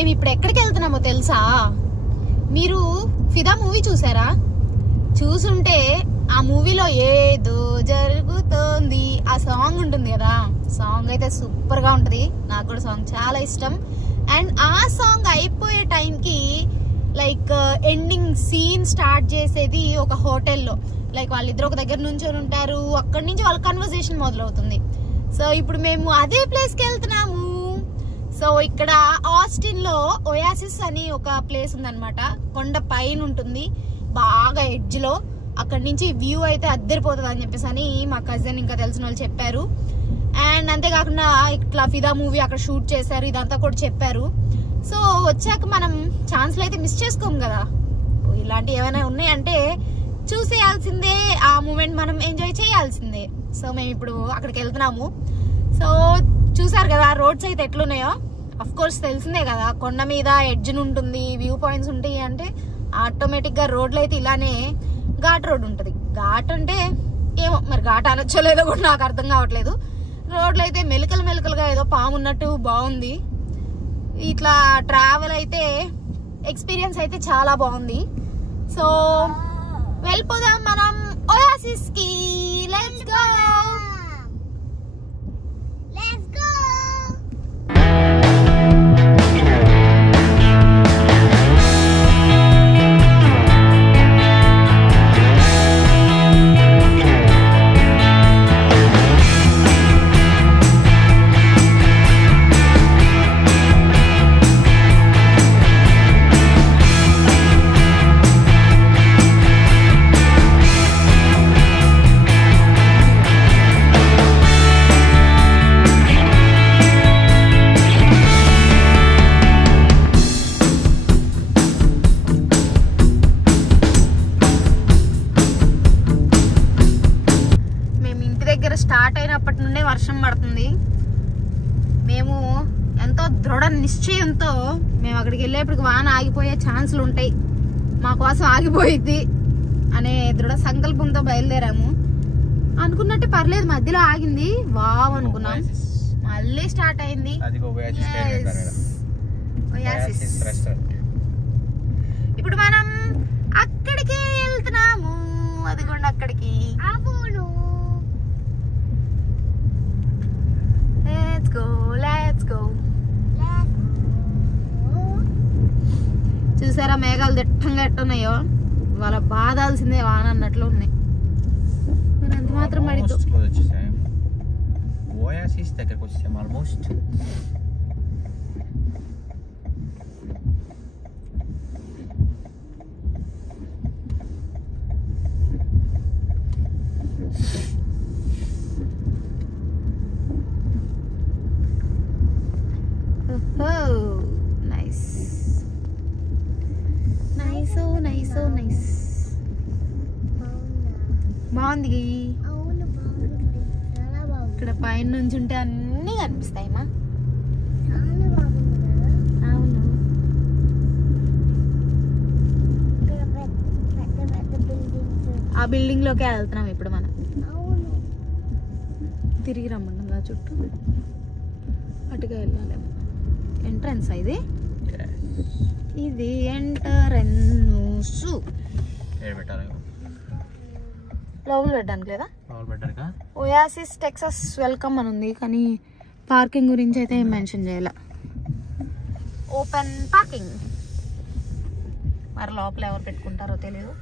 మేము ఇప్పుడు ఎక్కడికి వెళ్తున్నామో తెలుసా? మీరు ఫిదా మూవీ చూసారా? చూసుంటే ఆ మూవీలో ఏదో జరుగుతోంది ఆ సాంగ్ ఉంటుంది కదా, సాంగ్ అయితే సూపర్ గా ఉంటది. నాకు కూడా సాంగ్ చాలా ఇష్టం. అండ్ ఆ సాంగ్ అయిపోయే టైంకి లైక్ ఎండింగ్ సీన్ స్టార్ట్ చేసేది ఒక హోటల్లో. లైక్ వాళ్ళిద్దరు ఒక దగ్గర నుంచొని ఉంటారు, అక్కడి నుంచి వాళ్ళ కన్వర్సేషన్ మొదలవుతుంది. సో ఇప్పుడు మేము అదే ప్లేస్ కి వెళ్తున్నాము. సో ఇక్కడ ఆస్టిన్ లో ఒయాసిస్ అని ఒక ప్లేస్ ఉందన్నమాట. కొండ పైన ఉంటుంది, బాగా ఎడ్జ్ లో. అక్కడి నుంచి వ్యూ అయితే అద్దరిపోతుంది అని చెప్పేసి అని మా కజిన్ ఇంకా తెలిసిన వాళ్ళు చెప్పారు. అండ్ అంతేకాకుండా ఇట్లా ఫిదా మూవీ అక్కడ షూట్ చేశారు, ఇదంతా కూడా చెప్పారు. సో వచ్చాక మనం ఛాన్స్లు అయితే మిస్ చేసుకోము కదా. ఇలాంటివి ఏమైనా ఉన్నాయంటే చూసేయాల్సిందే, ఆ మూమెంట్ మనం ఎంజాయ్ చేయాల్సిందే. సో మేము ఇప్పుడు అక్కడికి వెళ్తున్నాము. సో చూసారు కదా రోడ్స్ అయితే ఎట్లున్నాయో. అఫ్ కోర్స్ తెలిసిందే కదా, కొండ మీద ఎడ్జ్ ఉంటుంది, వ్యూ పాయింట్స్ ఉంటాయి అంటే ఆటోమేటిక్ గా రోడ్లు అయితే ఇలానే ఘాట్ రోడ్ ఉంటుంది. ఘాట్ అంటే ఏమో మరి ఘాట్ అనొచ్చో లేదో కూడా నాకు అర్థం కావట్లేదు. రోడ్లు అయితే మెలికలుగా ఏదో పాము ఉన్నట్టు బాగుంది. ఇట్లా ట్రావెల్ అయితే ఎక్స్పీరియన్స్ అయితే చాలా బాగుంది. సో వెళ్ళిపోదాం మనం ఒయాసిస్ కి. Let's go. స్టార్ట్ అయినప్పటి నుండే వర్షం పడుతుంది. మేము ఎంతో దృఢ నిశ్చయంతో మేము అక్కడికి వెళ్ళేప్పటికి వాన ఆగిపోయే ఛాన్సులు ఉంటాయి, మా కోసం ఆగిపోయిద్ది అనే దృఢ సంకల్పంతో బయలుదేరాము. అనుకున్నట్టు పర్లేదు, మధ్యలో ఆగింది, వావ్ అనుకున్నాం. మళ్ళీ స్టార్ట్ అయింది. ఇప్పుడు మనం అక్కడికి వెళ్తున్నాము. అదిగోండి అక్కడికి. Let's go. చూసారా మేఘాలు దిట్టంగా ఎట్టున్నాయో, వాళ్ళ బాధాల్సిందే వాన అన్నట్లు ఉన్నాయి. మరి అంత మాత్రం పడిద్దు. ఓయాసిస్ దగ్గరకు వచ్చాం ఆల్మోస్ట్. బాగుంది. ఇక్కడ పైన నుంచి ఉంటే అన్ని కనిపిస్తాయమ్మా. అవును, ఆ బిల్డింగ్ లోకే వెళ్తున్నాం ఇప్పుడు మనం. తిరిగి రమ్మంటుందా చుట్టూ, అటుగా వెళ్ళాలేమో. ఎంట్రన్స్ ఇది, ఇది ఎంట్రన్స్. లోపల పెట్టడానికి లేదా? ఒయాసిస్ టెక్సస్ వెల్కమ్ అని ఉంది, కానీ పార్కింగ్ గురించి అయితే ఏం మెన్షన్ చేయాల. Open parking. మరి లోపల ఎవరు పెట్టుకుంటారో తెలీదు.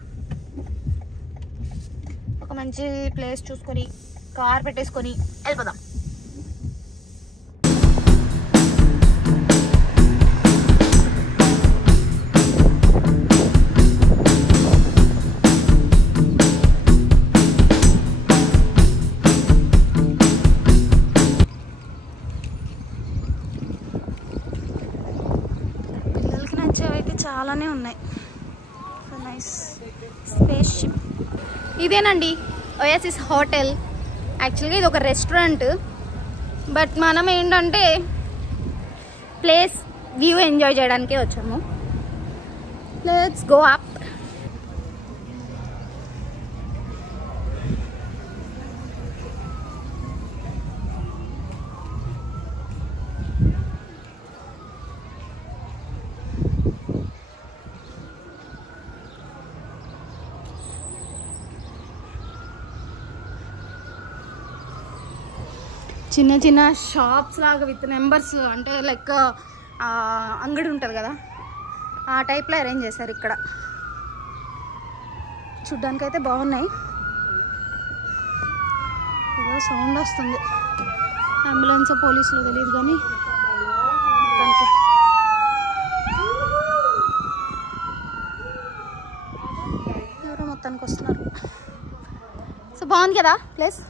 ఒక మంచి ప్లేస్ చూసుకొని కార్ పెట్టేసుకొని వెళ్ళిపోదాం. చాలానే ఉన్నాయి. Nice space ship. ఇదేనండి ఒయాసిస్ హోటల్. యాక్చువల్గా ఇది ఒక రెస్టారెంట్, బట్ మనం ఏంటంటే ప్లేస్ వ్యూ ఎంజాయ్ చేయడానికే వచ్చాము. Let's go up. చిన్న చిన్న షాప్స్ లాగా విత్ నెంబర్స్, అంటే లైక్ అంగడి ఉంటుంది కదా ఆ టైప్లో అరేంజ్ చేశారు. ఇక్కడ చూడ్డానికి అయితే బాగున్నాయి. ఏదో సౌండ్ వస్తుంది, అంబులెన్స్ పోలీసులు తెలియదు కానీ ఎవరో మొత్తానికి వస్తున్నారు. సో బాగుంది కదా ప్లేస్.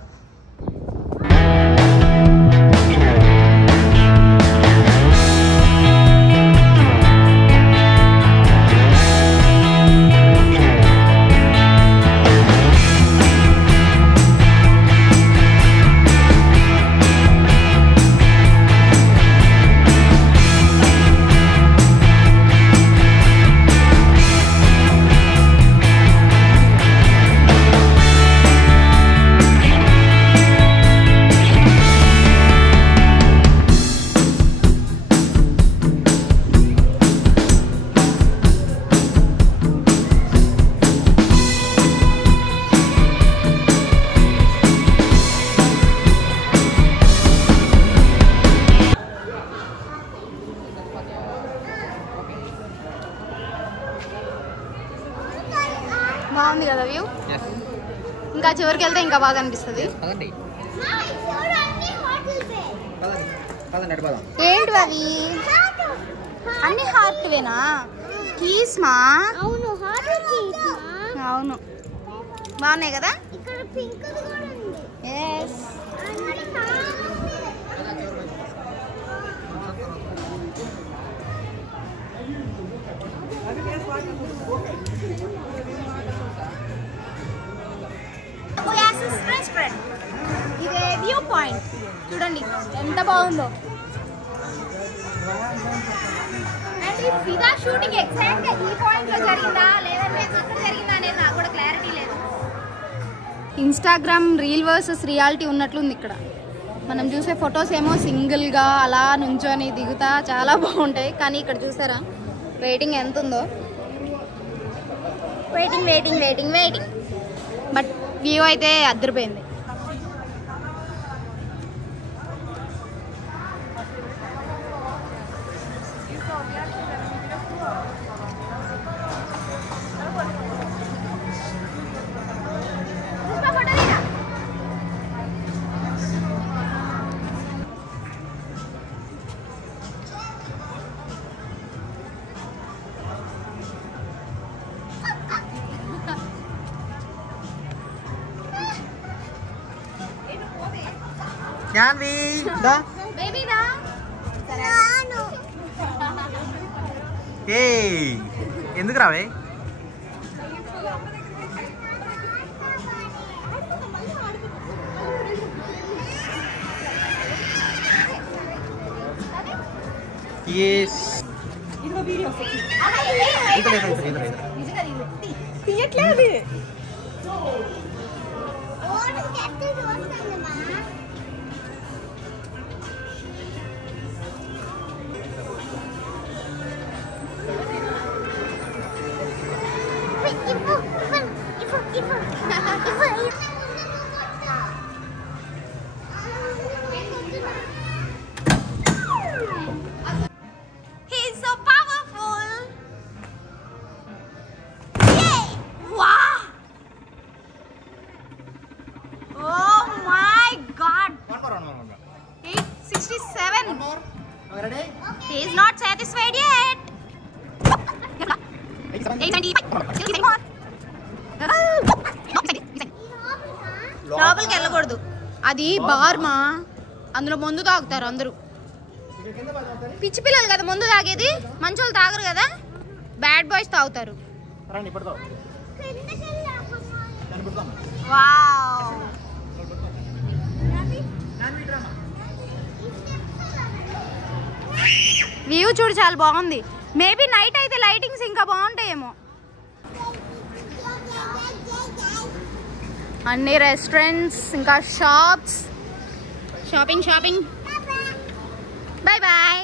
బాగుంది కదా వ్యూ. ఇంకా చివరికి వెళ్తే ఇంకా బాగా అనిపిస్తుంది. ఏంటి అవి అన్ని హార్ట్వేనా? కీస్మా? అవును బాగున్నాయి కదా. ఇదే వ్యూ పాయింట్ చూడండి ఎంత బాగుందో. అండ్ ఈ ఫిదా షూటింగ్ ఎగ్జాక్ట్ గా ఈ పాయింట్ లో జరిగిందా లేదంటే ఎక్కడ జరిగిందా అనేది నాకు కూడా క్లారిటీ లేదు. ఇన్స్టాగ్రామ్ రీల్ వర్సెస్ రియాలిటీ ఉన్నట్లుంది ఇక్కడ. మనం చూసే ఫొటోస్ ఏమో సింగిల్ గా అలా నుంచొని దిగుతా చాలా బాగుంటాయి, కానీ ఇక్కడ చూసారా వెయిటింగ్ ఎంత ఉందో. Waiting waiting waiting waiting but view అయితే అద్దరిపోయింది. Janvi, dah. Baby dah. Hey, ఎందుకు రావే? Yes. ఇదిగో వీడియో తీయట్లేదు. He's so powerful. Yay! Wow! Oh my God! 867. One more. Ready? He is not satisfied yet. 875. లోపలికి వెళ్ళకూడదు, అది బార్మా, అందులో మందు తాగుతారు అందరూ. పిచ్చి పిల్లలు కదా మందు తాగేది, మంచోళ్ళు తాగరు కదా, బ్యాడ్ బాయ్స్ తాగుతారు. వావ్, వ్యూ చూడు చాలా బాగుంది. మేబీ నైట్ అయితే లైటింగ్స్ ఇంకా బాగుంటాయేమో. అన్ని రెస్టారెంట్స్ ఇంకా shops, shopping shopping. Bye bye.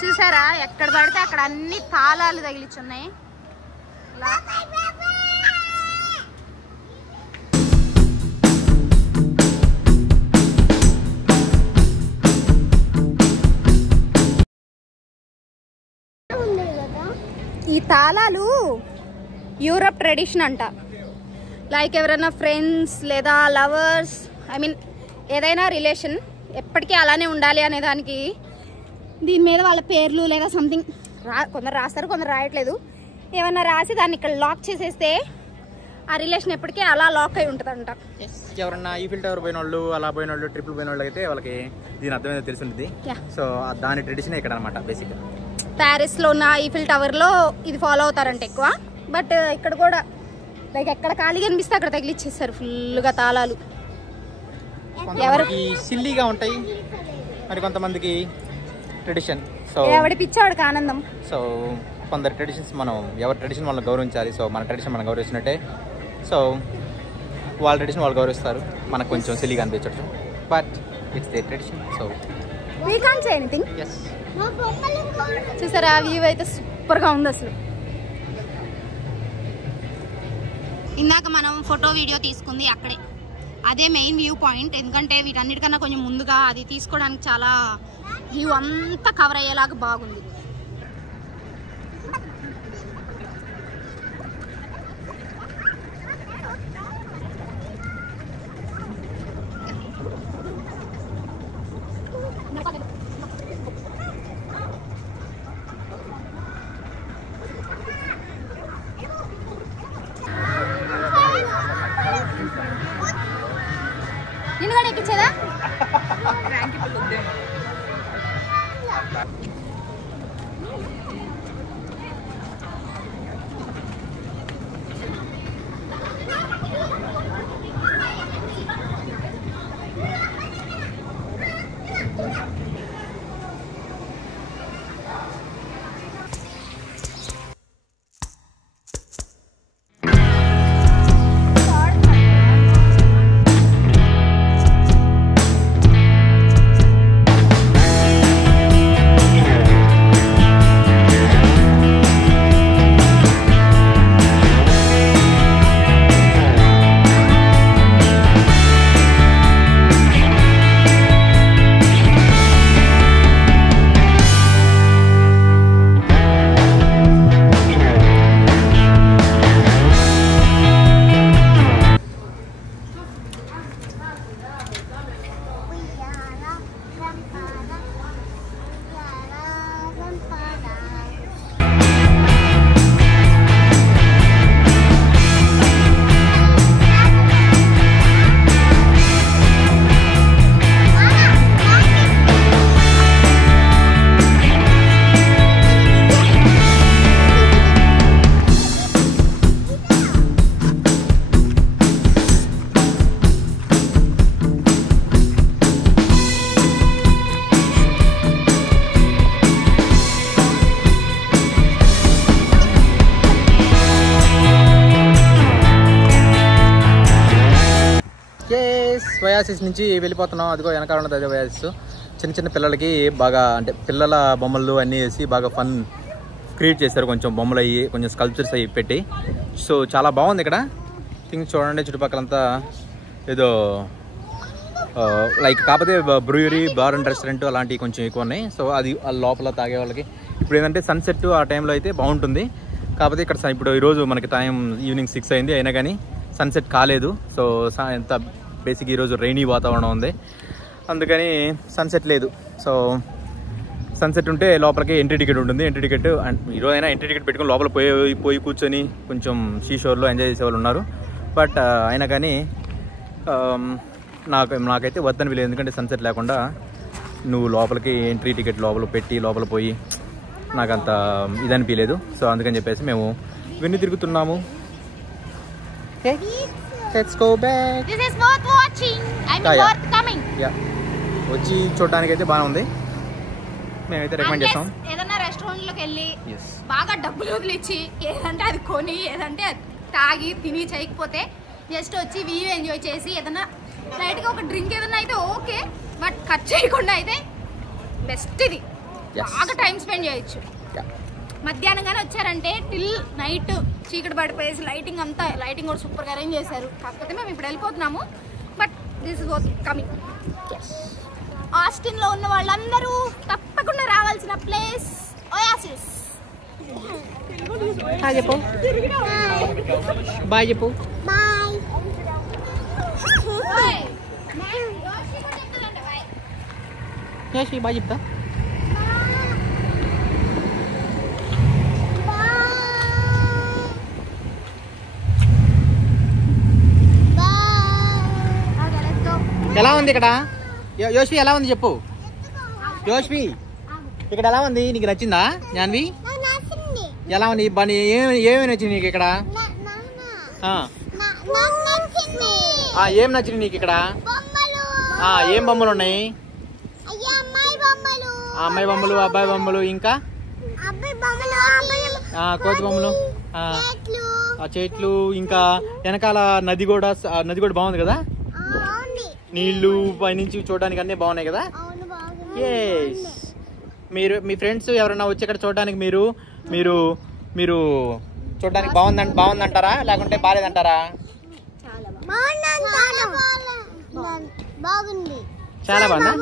చూసారా ఎక్కడ పడితే అక్కడ అన్ని తాళాలు తగిలిచున్నాయి. తాళాలు యూరప్ ట్రెడిషన్ అంట. లైక్ ఎవరైనా ఫ్రెండ్స్ లేదా లవర్స్, ఐ మీన్ ఏదైనా రిలేషన్ ఎప్పటికీ అలానే ఉండాలి అనే దానికి దీని మీద వాళ్ళ పేర్లు లేదా సంథింగ్ కొందరు రాస్తారు, కొందరు రాయట్లేదు. ఏమన్నా రాసి దాన్ని ఇక్కడ లాక్ చేసేస్తే ఆ రిలేషన్ ఎప్పటికీ అలా లాక్ అయి ఉంటుందంట. ఎవరన్నా ఈఫిల్ టవర్ పోయిన వాళ్ళు, అలా పోయిన వాళ్ళు, ట్రిపుల్ పోయిన వాళ్ళు అయితే వాళ్ళకి దీని అర్థమైందో తెలిసి ఉంటుంది. సో దాని ట్రెడిషన్ ఇక్కడ అనమాట. బేసిక్గా ప్యారిస్లో ఉన్న ఈఫిల్ టవర్లో ఇది ఫాలో అవుతారంట ఎక్కువ. బట్ ఇక్కడ కూడా లైక్ ఎక్కడ ఖాళీగా అనిపిస్తే అక్కడ తగిలిచ్చేస్తారు ఫుల్గా తాళాలు. ఎవరికి సిల్లీగా ఉంటాయి, మరి కొంతమందికి ట్రెడిషన్. సో ఎవడి పిచ్చాడికి ఆనందం. సో కొందరు ట్రెడిషన్స్ మనం ఎవరి ట్రెడిషన్ వాళ్ళని గౌరవించాలి. సో మన ట్రెడిషన్ మనం గౌరవించినట్టే, సో వాళ్ళ ట్రెడిషన్ వాళ్ళు గౌరవిస్తారు. మనకు కొంచెం సిల్లీగా అనిపించవచ్చు, but it's they tradition. So we can't say anything. చూసారా వ్యూ అయితే సూపర్గా ఉంది అసలు. ఇందాక మనం ఫోటో వీడియో తీసుకుంది అక్కడే, అదే మెయిన్ వ్యూ పాయింట్. ఎందుకంటే వీటన్నిటికన్నా కొంచెం ముందుగా అది తీసుకోవడానికి చాలా వ్యూ అంతా కవర్ అయ్యేలాగా బాగుంది. నిన్ను కూడా ఎక్కించేదా? వయాసిస్ నుంచి వెళ్ళిపోతున్నాం. అదిగో వెనకాల ఉన్నది అదే వయాసిస్. చిన్న చిన్న పిల్లలకి బాగా అంటే పిల్లల బొమ్మలు అన్నీ వేసి బాగా ఫన్ క్రియేట్ చేశారు. కొంచెం బొమ్మలు అయ్యి కొంచెం స్కల్ప్చర్స్ అయ్యి పెట్టి. సో చాలా బాగుంది ఇక్కడ థింగ్స్ చూడండి. చుట్టుపక్కలంతా ఏదో లైక్ కాకపోతే బ్రూయరీ, బార్ అండ్ రెస్టారెంట్ అలాంటివి కొంచెం ఎక్కువ ఉన్నాయి. సో అది లోపల తాగే వాళ్ళకి ఇప్పుడు ఏంటంటే సన్సెట్ ఆ టైంలో అయితే బాగుంటుంది. కాకపోతే ఇక్కడ ఇప్పుడు ఈరోజు మనకి టైం ఈవినింగ్ 6 అయింది, అయినా కానీ సన్సెట్ కాలేదు. సో ఎంత బేసిక్ ఈరోజు రైనీ వాతావరణం ఉంది, అందుకని సన్సెట్ లేదు. సో సన్సెట్ ఉంటే లోపలికి ఎంట్రీ టికెట్ ఉంటుంది. ఎంట్రీ టికెట్ ఈరోజైనా ఎంట్రీ టికెట్ పెట్టుకుని లోపల పోయి కూర్చొని కొంచెం సీ షోర్లో ఎంజాయ్ చేసేవాళ్ళు ఉన్నారు. బట్ అయినా కానీ నాకైతే వద్దనిపించలేదు. ఎందుకంటే సన్సెట్ లేకుండా నువ్వు లోపలికి ఎంట్రీ టికెట్ లోపల పెట్టి లోపల పోయి నాకంత ఇదనిపించలేదు. సో అందుకని చెప్పేసి మేము వెన్ను తిరుగుతున్నాము. Let's go back. This is worth watching. I mean worth coming. Yeah. వచ్చి చూడడానికి అయితే బాగా ఉంది. మేమైతే రికమెండ్ చేస్తాం. ఏదైనా రెస్టారెంట్ లోకి వెళ్ళి బాగా డబ్బులు వదిలిచ్చి ఏదంటే అది కొని ఏదంటే అది తాగి తిని చేయకపోతే జస్ట్ వచ్చి వ్యూ ఎంజాయ్ చేసి ఏదైనా లైట్ గా ఒక డ్రింక్ ఏదైనా అయితే ఓకే, బట్ ఖర్చు చేయకుండా అయితే బెస్ట్. ఇది బాగా టైం స్పెండ్ చేయొచ్చు. మధ్యాహ్నం గానే వచ్చారంటే టిల్ నైట్ చీకటి పడిపోయేసి లైటింగ్ కూడా సూపర్ గా అరేంజ్ చేశారు. కాకపోతే మేము ఇప్పుడు వెళ్ళిపోతున్నాము, but this is worth coming. Austin లో ఉన్న వాళ్ళందరూ తప్పకుండా రావాల్సిన ప్లేస్ ఒయాసిస్. హాయ్ చెప్పు, బాయ్ చెప్పు. యోషి బాయ్ చెప్తా. ఎలా ఉంది ఇక్కడ యోష్వి? ఎలా ఉంది చెప్పు యోష్వి, ఇక్కడ ఎలా ఉంది? నీకు నచ్చిందా జాన్వి? ఎలా ఉంది? ఏమేమి నచ్చింది నీకు ఇక్కడ? ఏం నచ్చింది నీకు ఇక్కడ? ఏం బొమ్మలు ఉన్నాయి? అమ్మాయి బొమ్మలు, అబ్బాయి బొమ్మలు, ఇంకా కోతి బొమ్మలు, చెట్లు, ఇంకా వెనకాల నది కూడా బాగుంది కదా, నీళ్లు పైనుంచి చూడడానికి అన్నీ బాగున్నాయి కదా. మీరు మీ ఫ్రెండ్స్ ఎవరైనా వచ్చి ఇక్కడ చూడడానికి మీరు మీరు మీరు చూడడానికి బాగుందంటారా లేకుంటే బాలేదంటారా? చాలా బాగుందా? చాలా బాగుంది.